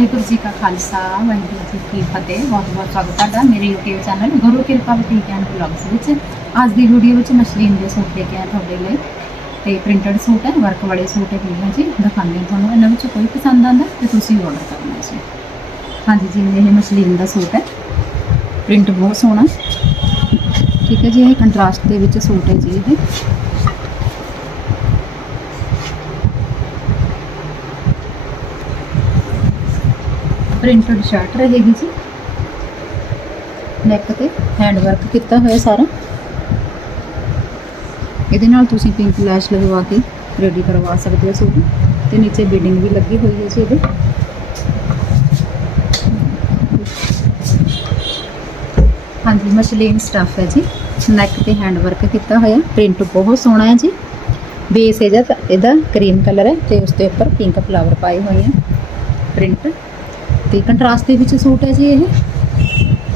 ਵਾਹਿਗੁਰੂ ਜੀ ਕਾ ਖਾਲਸਾ, ਵਾਹਿਗੁਰੂ ਜੀ ਕੀ ਫਤਿਹ। ਬਹੁਤ ਬਹੁਤ ਸਵਾਗਤ ਤੁਹਾਡਾ ਮੇਰੇ YouTube ਚੈਨਲ ਗੁਰੂ ਕਿਰਪਾ ਬੁਟੀਕ ਐਂਡ ਵਲੌਗਸ ਵਿੱਚ। ਅੱਜ ਦੀ ਵੀਡੀਓ ਵਿੱਚ ਮਸ਼ਲੀਨ ਦੇ ਸੂਟ ਲੈ ਕੇ ਆਇਆ ਤੁਹਾਡੇ ਲਈ। ਤੇ ਪ੍ਰਿੰਟਡ ਸੂਟ ਹੈ ਵਰਕ ਵਾਲੇ ਸੂਟ ਹੈਗੇ ਹੈ ਜੀ। ਦਿਖਾਉਂਦੇ ਹਾਂ ਤੁਹਾਨੂੰ ਇਹਨਾਂ ਵਿੱਚ ਕੋਈ ਪਸੰਦ ਆਉਂਦਾ ਤੇ ਤੁਸੀਂ ਆਰਡਰ ਕਰਨਾ ਜੀ। ਹਾਂਜੀ ਜੀ, ਇਹ ਮਸ਼ਲੀਨ ਦਾ ਸੂਟ ਹੈ। ਪ੍ਰਿੰਟ ਬਹੁਤ ਸੋਹਣਾ। ਠੀਕ ਹੈ ਜੀ, ਇਹ ਕੰਟਰਾਸਟ ਦੇ ਵਿੱਚ ਸੂਟ ਹੈ ਜੀ ਇਹ। ਪ੍ਰਿੰਟਡ ਸ਼ਰਟ ਰਹੇਗੀ ਜੀ। ਨੈਕ ਤੇ ਹੈਂਡ ਵਰਕ ਕੀਤਾ ਹੋਇਆ ਸਾਰਾ। ਇਹਦੇ ਨਾਲ ਤੁਸੀਂ ਪਿੰਕ ਲੈਸ਼ ਲਗਵਾ ਕੇ ਰੈਡੀ ਕਰਵਾ ਸਕਦੇ ਹੋ ਸੂਟ। ਤੇ ਨੀਚੇ ਬੀਡਿੰਗ ਵੀ ਲੱਗੀ ਹੋਈ ਹੈ ਜੀ ਇਹਦੇ। ਹਾਂਜੀ, ਮਸ਼ਲੀਨ ਸਟਫ ਹੈ ਜੀ। ਨੈਕ ਤੇ ਹੈਂਡ ਵਰਕ ਕੀਤਾ ਹੋਇਆ। ਪ੍ਰਿੰਟ ਬਹੁਤ ਸੋਹਣਾ ਹੈ ਜੀ। ਬੇਸ ਇਹਦਾ ਇਹਦਾ ਕਰੀਮ ਕਲਰ ਹੈ ਤੇ ਉਸ ਦੇ ਉੱਪਰ ਪਿੰਕ ਫਲਾਵਰ ਪਾਏ ਹੋਏ ਆ। ਪ੍ਰਿੰਟ ਤੇ ਕੰਟਰਾਸਟ ਦੇ ਵਿੱਚ ਸੂਟ ਹੈ ਜੀ ਇਹ।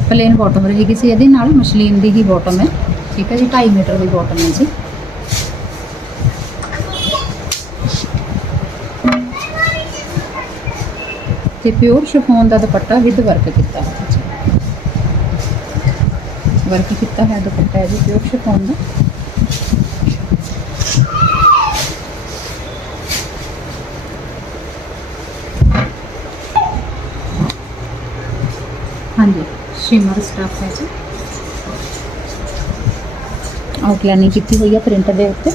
ਪਲੇਨ ਬਾਟਮ ਰਹੇਗੀ ਸੀ ਇਹਦੇ ਨਾਲ ਮਸ਼ਲੀਨ ਦੀ ਹੀ ਬਾਟਮ ਹੈ। ਠੀਕ ਹੈ ਜੀ 2.5 ਮੀਟਰ ਦੀ ਬਾਟਮ ਹੈ ਜੀ। ਤੇ ਪਿਓਰ ਸ਼ਿਫੋਨ ਦਾ ਦੁਪੱਟਾ ਵਿਦ ਵਰਕ ਕੀਤਾ ਹੋਇਆ ਵਰਕ ਕੀਤਾ ਹੈ ਦੁਪੱਟਾ ਹੈ ਜੀ ਪਿਓਰ ਸ਼ਿਫੋਨ ਦਾ। ਹਾਂਜੀ ਸ਼ਿਮਰ ਸਟਫ ਹੈ ਜੀ ਆਊਟਲਾਈਨਿੰਗ ਕੀਤੀ ਹੋਈ ਹੈ ਪ੍ਰਿੰਟ ਦੇ ਉੱਤੇ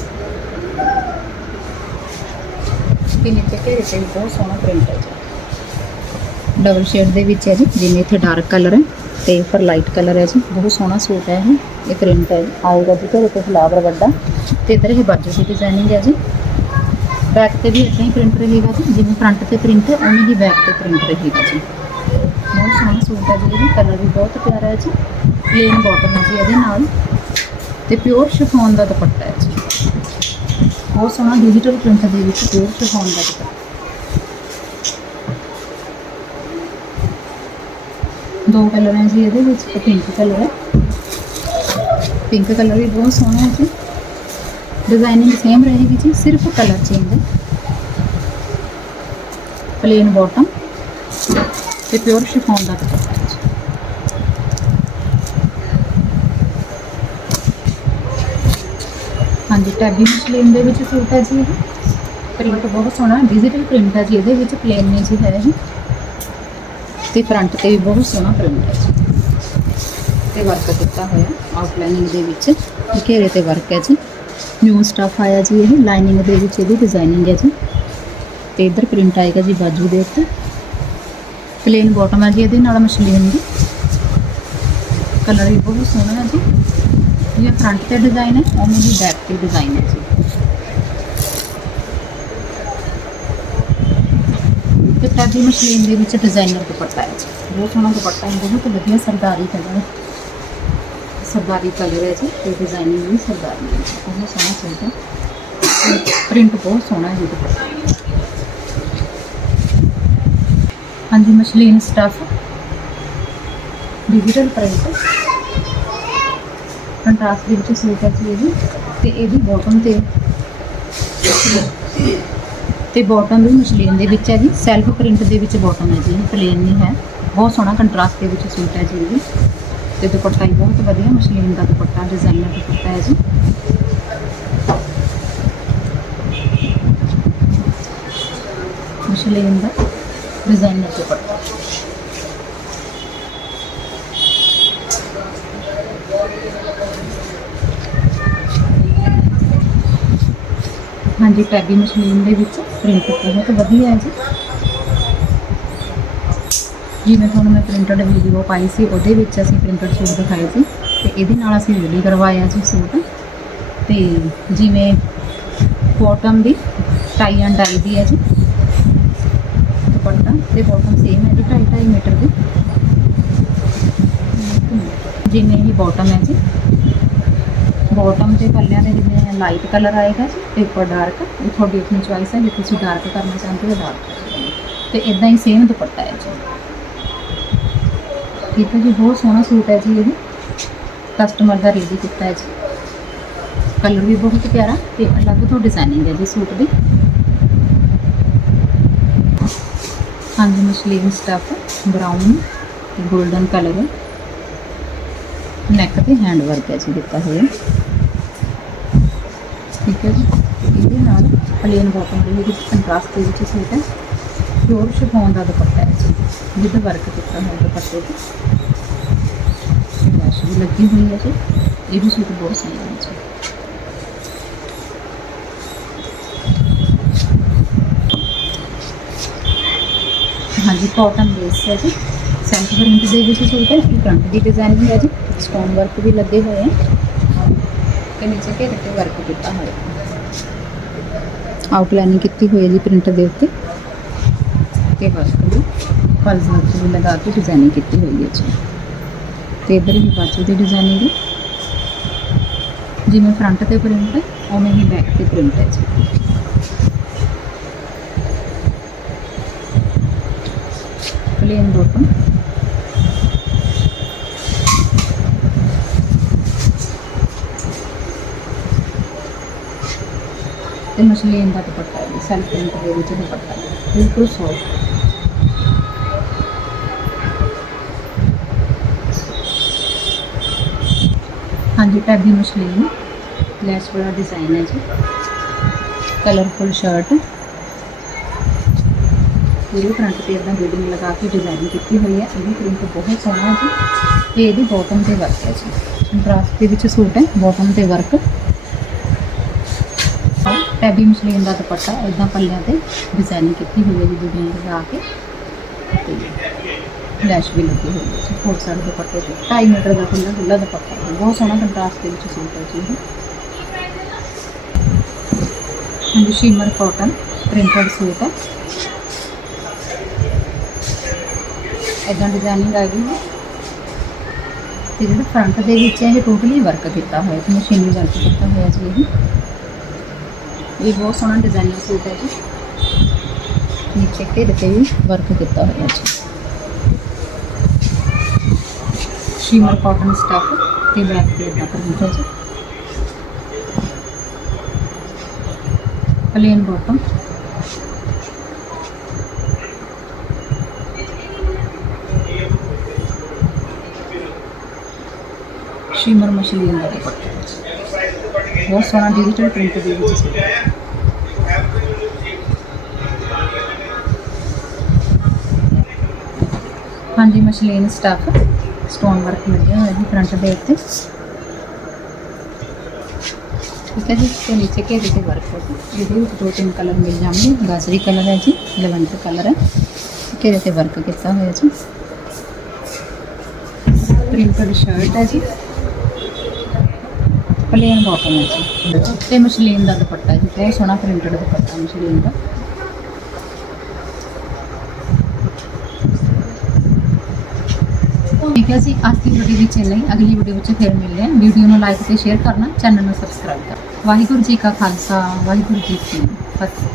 ਤੇ ਨੀਚੇ ਘੇਰੇ ਤੇ ਵੀ ਬਹੁਤ ਸੋਹਣਾ ਪ੍ਰਿੰਟ ਹੈ ਜੀ ਡਬਲ ਸ਼ੇਡ ਦੇ ਵਿੱਚ ਹੈ ਜੀ ਜਿਵੇਂ ਇੱਥੇ ਡਾਰਕ ਕਲਰ ਹੈ ਤੇ ਉੱਪਰ ਲਾਈਟ ਕਲਰ ਹੈ ਜੀ ਬਹੁਤ ਸੋਹਣਾ ਸੂਟ ਹੈ ਇਹ ਇਹ ਪ੍ਰਿੰਟ ਹੈ ਆਊਗਾ ਜੀ ਘੇਰੇ ਤੇ ਫਲਾਵਰ ਵੱਡਾ ਤੇ ਇਧਰ ਇਹ ਬਾਜੂ ਦੀ ਡਿਜ਼ਾਈਨਿੰਗ ਹੈ ਜੀ ਬੈਕ ਤੇ ਵੀ ਇਦਾਂ ਹੀ ਪ੍ਰਿੰਟ ਰਹੇਗਾ ਜੀ ਜਿਵੇਂ ਫਰੰਟ ਤੇ ਪ੍ਰਿੰਟ ਹੈ ਉਵੇਂ ਹੀ ਬੈਕ ਤੇ ਪ੍ਰਿੰਟ ਰਹੇਗਾ ਜੀ ਬਹੁਤ ਸੋਹਣਾ ਸੂਟ ਹੈ ਜੀ ਇਹ ਕਲਰ ਵੀ ਬਹੁਤ ਪਿਆਰਾ ਹੈ ਜੀ। ਪਲੇਨ ਬਾਟਮ ਹੈ ਜੀ ਇਹਦੇ ਨਾਲ। ਤੇ ਪਿਓਰ ਸ਼ਿਫੋਨ ਦਾ ਦੁਪੱਟਾ ਹੈ ਜੀ। ਬਹੁਤ ਸੋਹਣਾ ਡਿਜੀਟਲ ਪ੍ਰਿੰਟ ਦੇ ਵਿੱਚ ਪਿਓਰ ਸ਼ਿਫੋਨ ਦਾ ਦੁਪੱਟਾ। ਦੋ ਕਲਰ ਹੈ ਜੀ ਇਹਦੇ ਵਿੱਚ, ਇੱਕ ਪਿੰਕ ਕਲਰ ਹੈ। ਪਿੰਕ ਕਲਰ ਵੀ ਬਹੁਤ ਸੋਹਣਾ ਹੈ ਜੀ। ਡਿਜ਼ਾਈਨਿੰਗ ਸੇਮ ਰਹੇਗੀ ਜੀ, ਸਿਰਫ ਕਲਰ ਚੇਂਜ ਹੈ। ਪਲੇਨ ਬਾਟਮ Yapıyorum है हाँ जी टैबिंग प्लेन के सूट है जी प्रिंट बहुत सोहना डिजिटल प्रिंट है जी ये प्लेन ने जी है तो फ्रंट पर भी बहुत सोहना प्रिंट है जी तो वर्क किया हुआ आउटलाइनिंग घेरे से वर्क है जी न्यू स्टफ़ आया जी ये लाइनिंग डिज़ाइनिंग है जी तो इधर प्रिंट आएगा जी बाजू के उत्तर ਪਲੇਨ ਬਾਟਮ ਹੈ ਜੀ ਇਹਦੇ ਨਾਲ ਮਸ਼ਲੀਨ ਦੀ ਕਲਰ ਵੀ ਬਹੁਤ ਸੋਹਣਾ ਹੈ ਜੀ। ਇਹ ਫਰੰਟ ਤੇ ਡਿਜ਼ਾਈਨ ਹੈ ਉਹ ਮੇਰੀ ਬੈਕ ਤੇ ਡਿਜ਼ਾਈਨ ਹੈ ਜੀ। ਤੇ ਟੈਬੀ ਮਸ਼ਲੀਨ ਦੇ ਵਿੱਚ ਡਿਜ਼ਾਈਨਰ ਦੁਪੱਟਾ ਹੈ ਜੀ। ਬਹੁਤ ਸੋਹਣਾ ਦੁਪੱਟਾ ਹੈ, ਬਹੁਤ ਵਧੀਆ ਸਰਦਾਰੀ ਕਲਰ ਹੈ। ਸਰਦਾਰੀ ਕਲਰ ਹੈ ਜੀ, ਤੇ ਡਿਜ਼ਾਈਨਿੰਗ ਵੀ ਸਰਦਾਰੀ ਹੈ ਜੀ। ਬਹੁਤ ਸੋਹਣਾ ਸੂਟ ਹੈ। ਪ੍ਰਿੰਟ ਬਹੁਤ ਸੋਹਣਾ ਹੈ ਜੀ ਦੁਪੱਟਾ। ਹਾਂਜੀ, muslin stuff digital print contrast ਦੇ ਵਿੱਚ ਸੂਟ ਹੈ ਜੀ ਇਹਦੀ ਤੇ ਇਹਦੀ ਬਾਟਮ ਤੇ। ਤੇ ਬਾਟਮ ਵੀ ਮਸ਼ਲੀਨ ਦੇ ਵਿੱਚ ਹੈ ਜੀ। ਸੈਲਫ ਪ੍ਰਿੰਟ ਦੇ ਵਿੱਚ ਬਾਟਮ ਹੈ ਜੀ। ਪਲੇਨ ਨਹੀਂ ਹੈ। ਬਹੁਤ ਸੋਹਣਾ ਕੰਟਰਾਸਟ ਦੇ ਵਿੱਚ ਸੂਟ ਹੈ ਜੀ ਇਹਦੀ ਤੇ ਦੁਪੱਟਾ ਵੀ ਬਹੁਤ ਵਧੀਆ ਮਸ਼ਲੀਨ ਦਾ ਦੁਪੱਟਾ ਡਿਜ਼ਾਈਨਰ ਦੁਪੱਟਾ ਹੈ ਜੀ। ਮਸ਼ਲੀਨ ਦਾ। ਡਿਜ਼ਾਈਨਰ ਦੁਪੱਟਾ ਹਾਂਜੀ ਟੈਬੀ ਮਸ਼ੀਨ ਦੇ ਵਿੱਚ ਪ੍ਰਿੰਟ ਬਹੁਤ ਵਧੀਆ ਹੈ ਜੀ ਜਿਵੇਂ ਤੁਹਾਨੂੰ ਮੈਂ ਪ੍ਰਿੰਟਡ ਵੀਡੀਓ ਪਾਈ ਸੀ ਉਹਦੇ ਵਿੱਚ ਅਸੀਂ ਪ੍ਰਿੰਟਡ ਸੂਟ ਦਿਖਾਏ ਸੀ ਤੇ ਇਹਦੇ ਨਾਲ ਅਸੀਂ ਰੈਡੀ ਕਰਵਾਇਆ ਜੀ ਸੂਟ ਤੇ ਜਿਵੇਂ bottom the tie and dye ਦੀ ਹੈ ਜੀ ਦੁਪੱਟਾ ਤੇ ਬਾਟਮ ਸੇਮ ਹੈ ਜੀ 2.5 ਮੀਟਰ ਦੀ ਜਿਵੇਂ ਹੀ ਬਾਟਮ ਹੈ ਜੀ ਬਾਟਮ ਤੇ ਪੱਲਿਆਂ ਦੇ ਜਿਵੇਂ ਲਾਈਟ ਕਲਰ ਆਏਗਾ ਜੀ ਤੇ ਉੱਪਰ ਡਾਰਕ ਇਹ ਤੁਹਾਡੀ ਆਪਣੀ ਚੁਆਇਸ ਹੈ ਜੇ ਤੁਸੀਂ ਡਾਰਕ ਕਰਨਾ ਚਾਹੁੰਦੇ ਹੋ ਡਾਰਕ ਤੇ ਇਦਾਂ ਹੀ ਸੇਮ ਦੁਪੱਟਾ ਹੈ ਜੀ ਠੀਕ ਹੈ ਜੀ ਬਹੁਤ ਸੋਹਣਾ ਸੂਟ ਹੈ ਜੀ ਇਹ ਕਸਟਮਰ ਦਾ ਰੇਡੀ ਕੀਤਾ ਹੈ ਜੀ ਕਲਰ ਵੀ ਬਹੁਤ ਪਿਆਰਾ ਤੇ ਅਲੱਗ ਤੋਂ ਡਿਜ਼ਾਈਨਿੰਗ ਹੈ ਜੀ ਸੂਟ ਦੀ ਹਾਂਜੀ ਮਸ਼ਲੀਨ ਸਟਫ ਬਰਾਊਨ ਤੇ 골ਡਨ ਕਲਰ ਹੈ ਨੈਕ ਤੇ ਹੈਂਡ ਵਰਕ ਹੈ ਜੀ ਦਿੱਤਾ ਹੋਇਆ। ਠੀਕ ਹੈ ਜੀ। ਇਹਦੇ ਨਾਲ ਪਲੇਨ ਬਾਟਮ ਦੇ ਵਿੱਚ ਕੰਟਰਾਸਟ ਦੇ ਵਿੱਚ ਸੂਟ ਹੈ। ਪਿਓਰ ਸ਼ਿਫੋਨ ਦਾ ਦੁਪੱਟਾ ਹੈ ਜੀ। ਜਿਹਦਾ ਵਰਕ ਕੀਤਾ ਹੋਇਆ ਦੁਪੱਟੇ ਤੇ। ਲੈਸ਼ ਵੀ ਲੱਗੀ ਹੋਈ ਹੈ ਜੀ। ਇਹ ਵੀ ਸੂਟ ਬਹੁਤ ਸੋਹਣਾ ਹੈ ਜੀ। ਹਾਂਜੀ ਕਾਟਨ ਬੇਸ ਹੈ ਜੀ ਸੈਂਟ ਪ੍ਰਿੰਟ ਦੇ ਵਿੱਚ ਸੂਟ ਹੈ ਫਰੰਟ ਦੀ ਡਿਜ਼ਾਈਨਿੰਗ ਹੈ ਜੀ ਸਟੋਨ ਵਰਕ ਵੀ ਲੱਗੇ ਹੋਏ ਹੈ ਤੇ ਨੀਚੇ ਘੇਰੇ ਤੇ ਵਰਕ ਕੀਤਾ ਹੋਇਆ ਆਊਟਲਾਈਨਿੰਗ ਕੀਤੀ ਹੋਈ ਹੈ ਜੀ ਪ੍ਰਿੰਟ ਦੇ ਉੱਤੇ ਤੇ ਵਰਕ ਵੀ ਫਲਸ ਵਿੱਚ ਵੀ ਲਗਾ ਕੇ ਡਿਜ਼ਾਈਨਿੰਗ ਕੀਤੀ ਹੋਈ ਹੈ ਜੀ ਤੇ ਇਧਰ ਵੀ ਬਾਜੂ ਦੀ ਡਿਜ਼ਾਈਨਿੰਗ ਹੈ ਜਿਵੇਂ ਫਰੰਟ ਤੇ ਪ੍ਰਿੰਟ ਹੈ ਉਵੇਂ ਹੀ ਬੈਕ ਤੇ ਪ੍ਰਿੰਟ ਹੈ ਜੀ Italian dotum. then mostly that बिल्कुल सॉफ्ट हाँ जी टैबी मछली लेस बड़ा डिज़ाइन है जी। कलरफुल शर्ट ਪੂਰੇ ਫਰੰਟ ਤੇ ਇਦਾਂ ਬਿਲਡਿੰਗ ਲਗਾ ਕੇ ਡਿਜ਼ਾਈਨ ਕੀਤੀ ਹੋਈ ਹੈ ਇਹਦੀ ਪ੍ਰਿੰਟ ਬਹੁਤ ਸੋਹਣਾ ਹੈ ਜੀ ਤੇ ਇਹਦੀ ਬਾਟਮ ਤੇ ਵਰਕ ਹੈ ਜੀ ਕੰਟਰਾਸਟ ਦੇ ਵਿੱਚ ਸੂਟ ਹੈ ਬਾਟਮ ਤੇ ਵਰਕ ਟੈਬੀ ਮਸਲੀਨ ਦਾ ਦੁਪੱਟਾ ਇਦਾਂ ਪੱਲਿਆਂ ਤੇ ਡਿਜ਼ਾਈਨਿੰਗ ਕੀਤੀ ਹੋਈ ਹੈ ਜੀ ਬਿਲਡਿੰਗ ਲਗਾ ਕੇ ਤੇ ਲੈਸ਼ ਵੀ ਲੱਗੀ ਹੋਈ ਹੈ ਜੀ ਫੋਰ ਸਾਈਡ ਦੁਪੱਟੇ ਤੇ 2.5 ਮੀਟਰ ਦਾ ਖੁੱਲਾ ਖੁੱਲਾ ਦੁਪੱਟਾ ਹੈ ਬਹੁਤ ਸੋਹਣਾ ਕੰਟਰਾਸਟ ਦੇ ਵਿੱਚ ਸੂਟ ਹੈ ਜੀ ਇਹ ਹਾਂਜੀ ਸ਼ਿਮਰ ਕਾਟਨ ਪ੍ਰਿੰਟਡ ਸੂਟ ਹੈ ਇਦਾਂ ਡਿਜ਼ਾਈਨਿੰਗ ਆ ਗਈ ਹੈ ਤੇ ਜਿਹੜਾ ਫਰੰਟ ਦੇ ਵਿੱਚ ਹੈ ਇਹ ਟੋਟਲੀ ਵਰਕ ਕੀਤਾ ਹੋਇਆ ਹੈ ਮਸ਼ੀਨੀ ਵਰਕ ਕੀਤਾ ਹੋਇਆ ਜੀ ਇਹ ਇਹ ਬਹੁਤ ਸੋਹਣਾ ਡਿਜ਼ਾਈਨਰ ਸੂਟ ਹੈ ਜੀ ਨੀਚੇ ਘੇਰੇ ਤੇ ਵੀ ਵਰਕ ਕੀਤਾ ਹੋਇਆ ਜੀ ਸ਼ਿਮਰ ਕਾਟਨ ਸਟਫ ਤੇ ਬੈਕ ਤੇ ਇਦਾਂ ਪ੍ਰਿੰਟ ਹੈ ਜੀ ਪਲੇਨ ਬਾਟਮ shimmer muslin ਦਾ ਦੁਪੱਟਾ ਬਹੁਤ ਸੋਹਣਾ ਡਿਜੀਟਲ ਪ੍ਰਿੰਟ ਦੇ ਵਿੱਚ ਸੀ। ਹਾਂਜੀ ਮਸ਼ਲੀਨ ਸਟਫ ਸਟੋਨ ਵਰਕ ਲੱਗਿਆ ਹੋਇਆ ਜੀ ਫਰੰਟ ਦੇ ਉੱਤੇ। ਠੀਕ ਹੈ ਜੀ, ਤੇ ਨੀਚੇ ਘੇਰੇ ਤੇ ਵਰਕ ਹੈ ਜੀ ਇਹਦੇ ਵਿੱਚ ਦੋ ਤਿੰਨ ਕਲਰ ਮਿਲ ਜਾਣਗੇ। ਗਾਜਰੀ ਕਲਰ ਹੈ ਜੀ, ਲਵੰਡਰ ਕਲਰ ਹੈ। ਘੇਰੇ ਤੇ ਵਰਕ ਕੀਤਾ ਹੋਇਆ ਜੀ। ਪ੍ਰਿੰਟਡ ਸ਼ਰਟ ਹੈ ਜੀ। ਪਲੇਨ ਬਾਟਮ ਹੈ। ਜੀ ਤੇ ਮਸ਼ਲੀਨ ਦਾ ਦੁਪੱਟਾ ਜੀ, ਬਹੁਤ ਸੋਹਣਾ ਪ੍ਰਿੰਟਡ ਦੁਪੱਟਾ ਮਸ਼ਲੀਨ ਦਾ। ਠੀਕ ਹੈ ਜੀ ਅੱਜ ਦੀ ਵੀਡੀਓ ਵਿੱਚ ਇੰਨਾ ਹੀ। ਅਗਲੀ ਵੀਡੀਓ ਵਿੱਚ ਫਿਰ ਮਿਲਦੇ ਹਾਂ। ਵੀਡੀਓ ਨੂੰ ਲਾਈਕ ਤੇ ਸ਼ੇਅਰ ਕਰਨਾ ਚੈਨਲ ਨੂੰ ਸਬਸਕ੍ਰਾਈਬ ਕਰਨਾ। ਵਾਹਿਗੁਰੂ ਜੀ ਕਾ ਖਾਲਸਾ, ਵਾਹਿਗੁਰੂ ਜੀ ਕੀ ਫਤਿਹ।